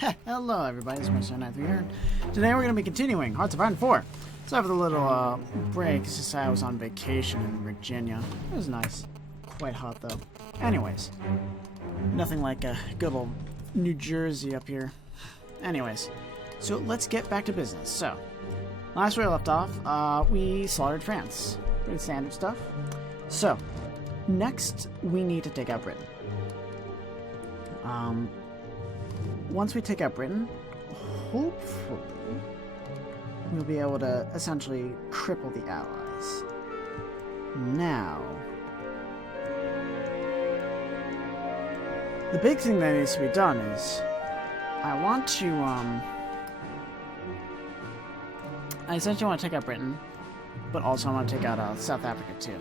Hello everybody, it's Mr. 93 here. Today we're going to be continuing Hearts of Iron 4. So after the little break, it's just I was on vacation in Virginia. It was nice. Quite hot though. Anyways, nothing like a good old New Jersey up here. Anyways, so let's get back to business. So, last where I left off, we slaughtered France. Pretty standard stuff. So, next we need to take out Britain. Once we take out Britain, hopefully we'll be able to essentially cripple the Allies. Now, the big thing that needs to be done is I want to, I essentially want to take out Britain, but also I want to take out South Africa too,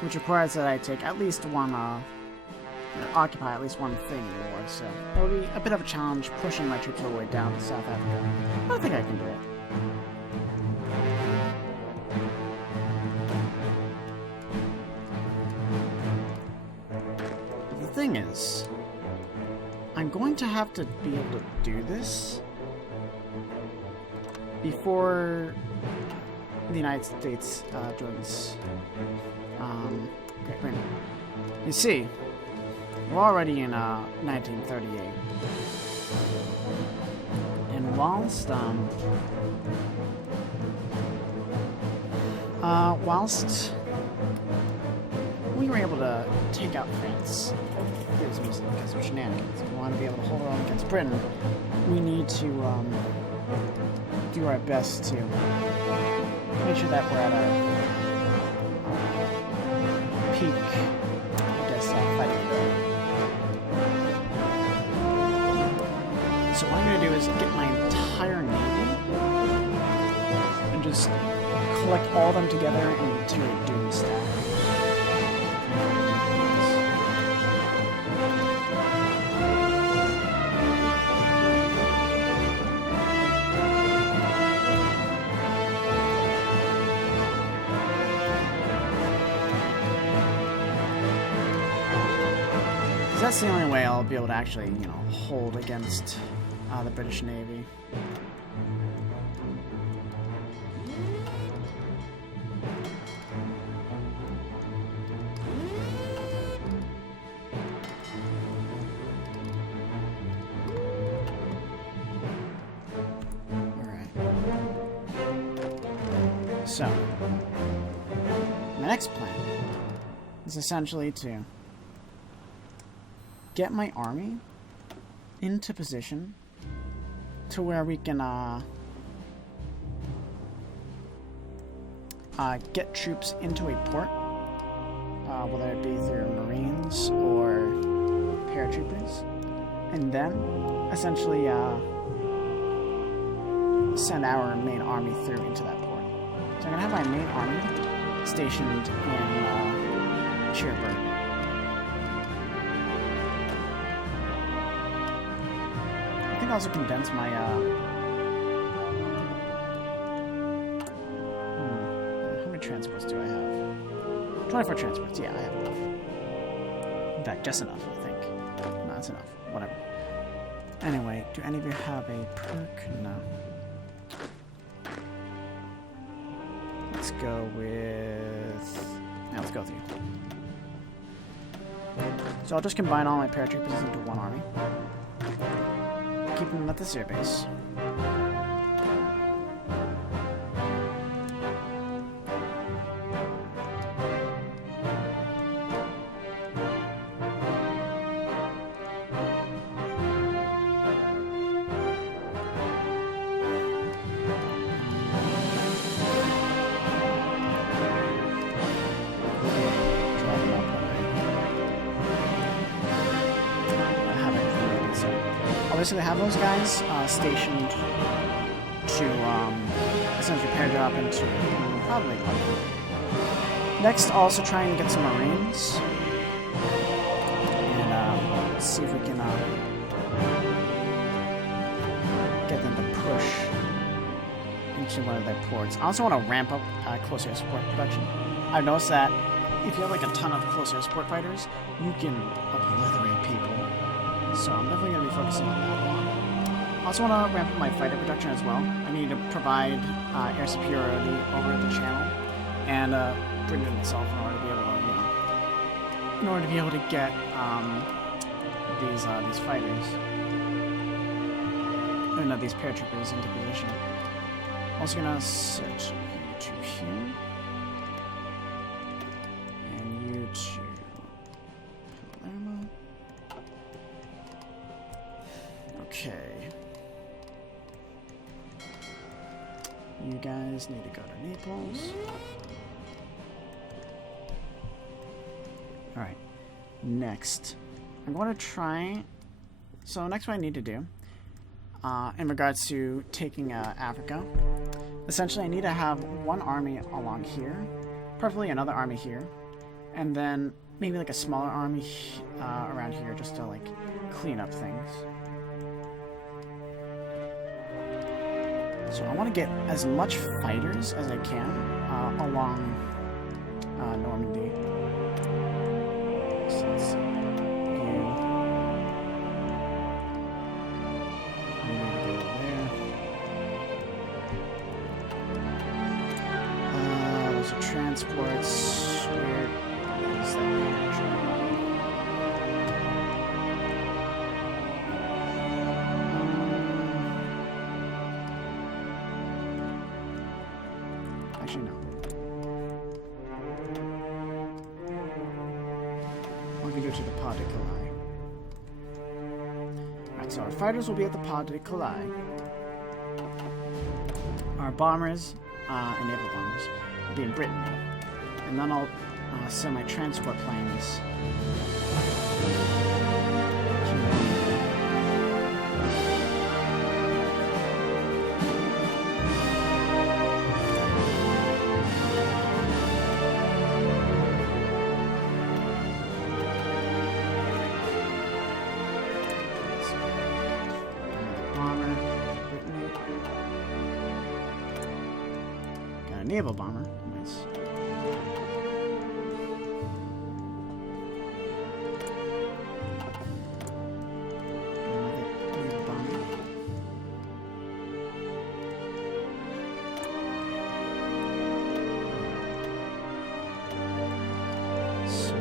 which requires that I take at least one, occupy at least one thing in the war, so it'll be a bit of a challenge pushing my troops all the way down to South Africa. I think I can do it. But the thing is, I'm going to have to be able to do this before the United States joins Great Britain. You see, we're already in 1938, and whilst we were able to take out France, it was mostly because of shenanigans. If we want to be able to hold our own against Britain, we need to do our best to make sure that we're at our peak, I guess, fighting ability. So what I'm going to do is get my entire navy and just collect all of them together into a doom stack. That's the only way I'll be able to actually, hold against the British Navy. Alright. So, my next plan is essentially to get my army into position to where we can get troops into a port, whether it be through Marines or paratroopers, and then essentially send our main army through into that port. So I'm gonna have my main army stationed in Cherbourg. I think I'll also condense my, how many transports do I have? 24 transports, yeah, I have enough. In fact, just enough, I think. No, that's enough. Whatever. Anyway, do any of you have a perk? No. Let's go with... Yeah, let's go with you. So I'll just combine all my paratroopers into one army. Keeping them at this air base. Basically have those guys stationed to essentially pair drop into probably London. Next, also try and get some Marines and see if we can get them to push into one of their ports. I also want to ramp up close air support production. I've noticed that if you have like a ton of close air support fighters, you can obliterate people. So I'm definitely going to be focusing on that one. I also want to ramp up my fighter production as well. I need to provide air superiority over the channel and Britain itself in order to be able to, get these fighters, or no, these paratroopers into position. I'm also gonna switch you to here, and you to Palermo. Okay. You guys need to go to Naples. Alright. Next. I'm going to try... So next what I need to do, in regards to taking Africa, essentially I need to have one army along here, preferably another army here, and then maybe like a smaller army around here just to like clean up things. So I want to get as much fighters as I can along Normandy. So let's see. Those are transports. Where is that actually, no. We can go to the Pas de Calais. Alright, so our fighters will be at the Pas de Calais. Our bombers, and naval bombers, will be in Brittany. And then I'll send my transport planes naval bomber. Nice. Naval bomber. So,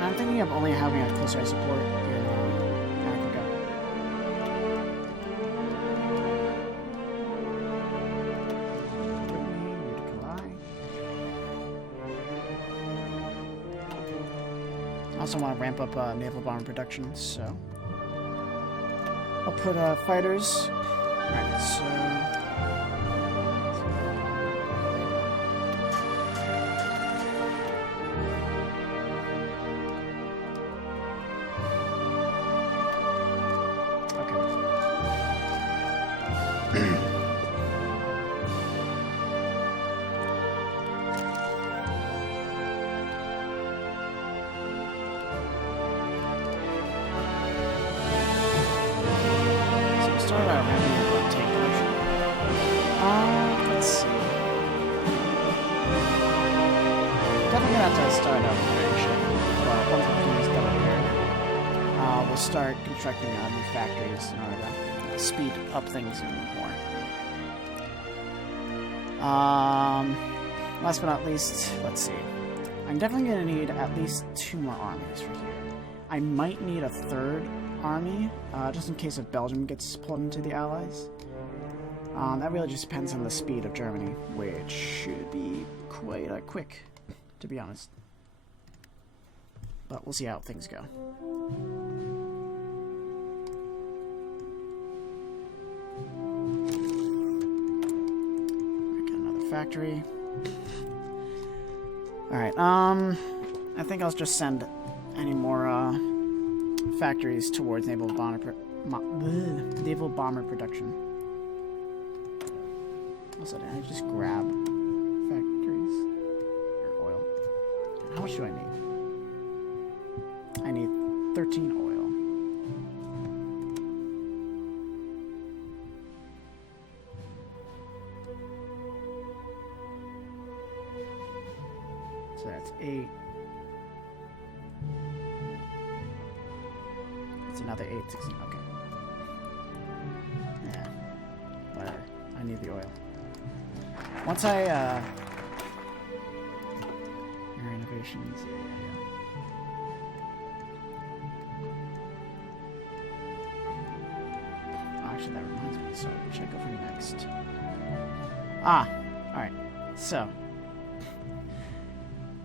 I'm thinking of only having a closer air support in Africa. I also want to ramp up naval bomber production, so I'll put fighters. Alright, so let's see. Definitely gonna have to start up production. Well, once everything is done here, we'll start constructing new factories in order to speed up things even more. Last but not least, let's see. I'm definitely gonna need at least 2 more armies for here. I might need a 3rd army, just in case if Belgium gets pulled into the Allies. That really just depends on the speed of Germany, which should be quite quick, to be honest. But we'll see how things go. Got another factory. Alright, I think I'll just send any more factories towards naval bomber production. Also, did I just grab factories? Or oil? How much do I need? I need 13 oil. So that's 8. It's another 8, 16. Okay. Yeah. Whatever. I need the oil. Once I, your innovations. Yeah. Actually, that reminds me. So, check over next. Alright. So,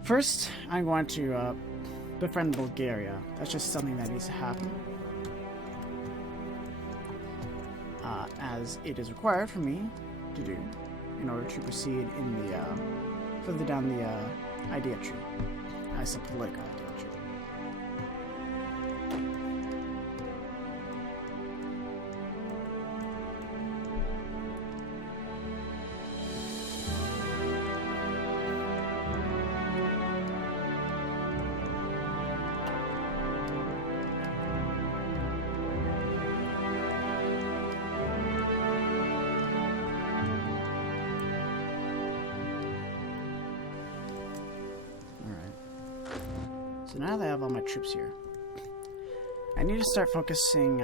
first, I'm going to befriend Bulgaria. That's just something that needs to happen. As it is required for me to do in order to proceed in the further down the idea tree. As a political idea tree. So now that I have all my troops here, I need to start focusing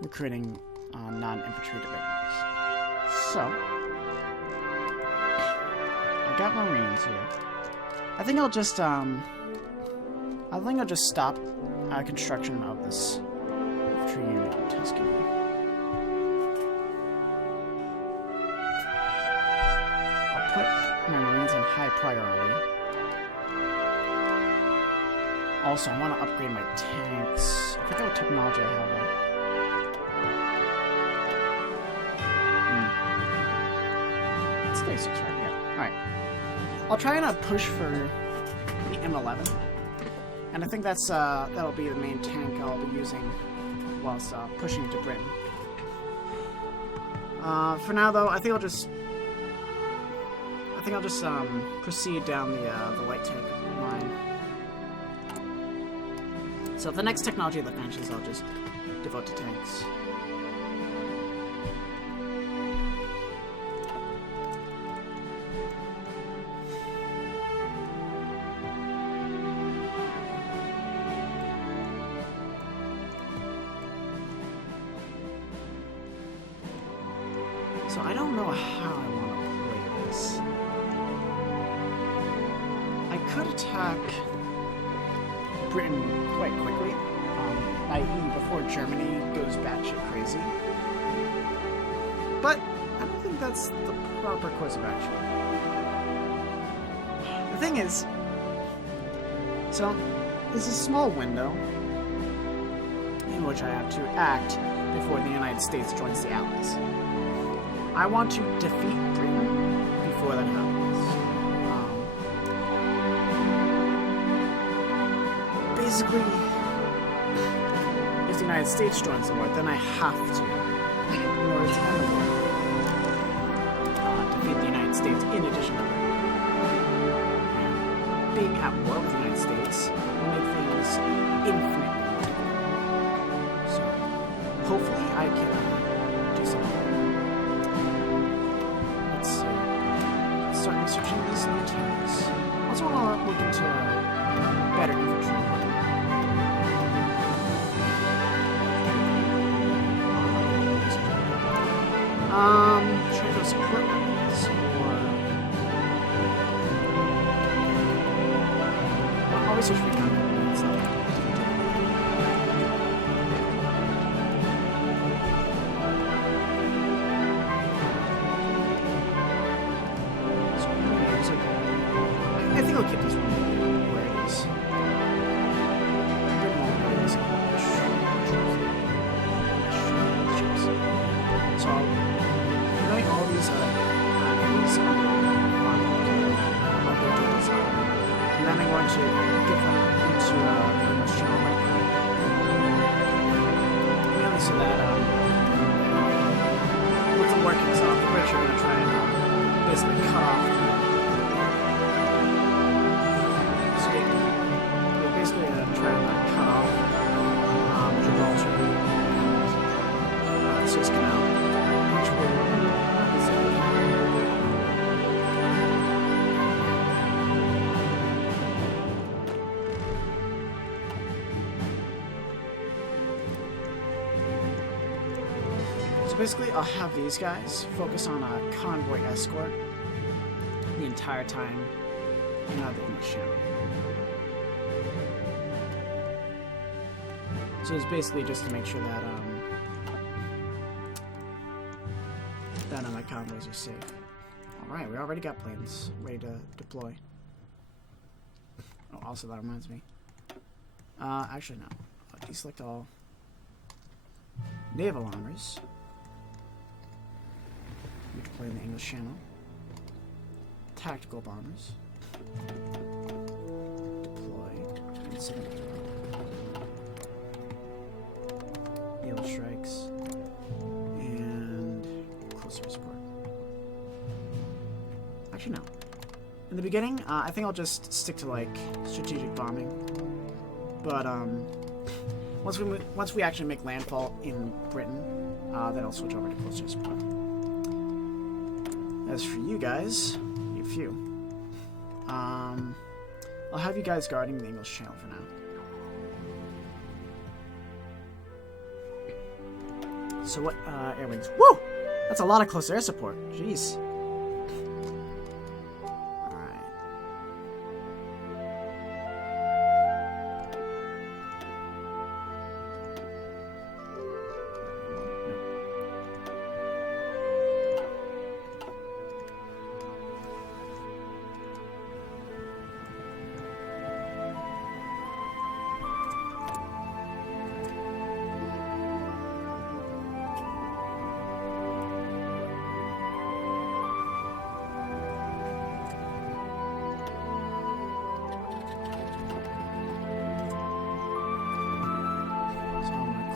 recruiting on non-infantry divisions. So, I got Marines here. I think I'll just stop construction of this infantry unit in Tuscany. I'll put my Marines on high priority. Also, I want to upgrade my tanks. I forget what technology I have on. It's 36, right? Yeah. Alright. I'll try and push for the M11. And I think that'll be the main tank I'll be using whilst pushing to Britain. For now, though, I think I'll just proceed down the light tank line. So the next technology that vanishes, I'll just devote to tanks. So I don't know how I want to play this. I could attack Britain quite quickly, i.e. before Germany goes batshit crazy. But I don't think that's the proper course of action. The thing is, so there's a small window in which I have to act before the United States joins the Allies. I want to defeat Britain before that happens. Basically, if the United States joins the war, then I have to, in order to end the war, defeat the United States in addition to Britain. Being at war with the United States will make things infinitely difficult. So, hopefully I can do something. Let's start researching these new tanks. I also want to look into better infantry. Try those equipments, or I'll research for equipments. I think I'll keep this one where it is. So I'll unite all these enemies and then I'm going to get them into pretty much general micro. Mainly so that with the workings off, the British are going to try and basically cut off. So they're basically going to try and cut off Gibraltar and the Suez Canal. Which will basically, I'll have these guys focus on a convoy escort the entire time in the English Channel. So it's basically just to make sure that my convoys are safe. Alright, we already got planes ready to deploy. Oh, also that reminds me. Actually no. Deselect all naval armors. We deploy in the English Channel. Tactical bombers. Deploy. Naval strikes. And closer support. Actually, no. In the beginning, I think I'll just stick to like strategic bombing. But once we actually make landfall in Britain, then I'll switch over to closer support. As for you guys, you few. I'll have you guys guarding the English Channel for now. So what, air wings? Woo! That's a lot of close air support. Jeez. Alright.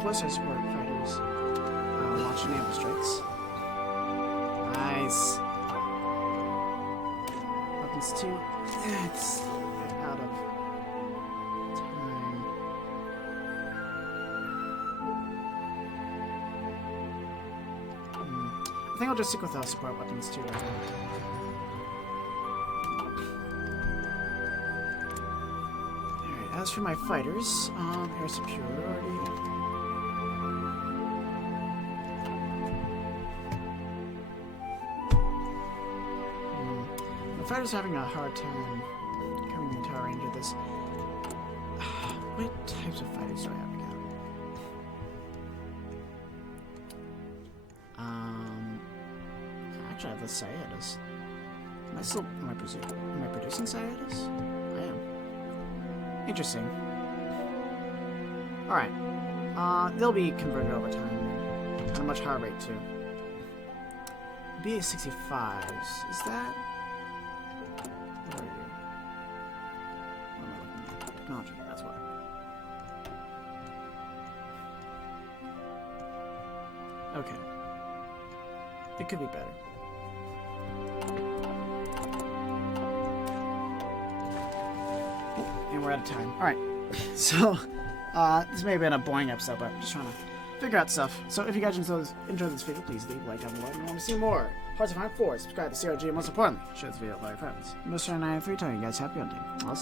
Closer support fighters launching naval strikes. Nice. Weapons 2. It's out of time. I think I'll just stick with support weapons 2 right now. Alright, as for my fighters, air superiority. The fighter's having a hard time covering the entire range of this. What types of fighters do I have again? Actually, I have the Saiyadas. Am I producing Saiyadas? I am. Interesting. Alright. They'll be converted over time at a much higher rate, too. BA-65s. Is that... Where are you? What am I looking at? Technology, that's why. Okay. It could be better. And we're out of time. Alright. So, this may have been a boring episode, but I'm just trying to figure out stuff. So if you guys enjoyed this video, please leave a like down below. If you want to see more Hearts of Iron 4, subscribe to CRG, and most importantly, share this video with all your friends. Mr. 993 telling you guys happy hunting. I'll see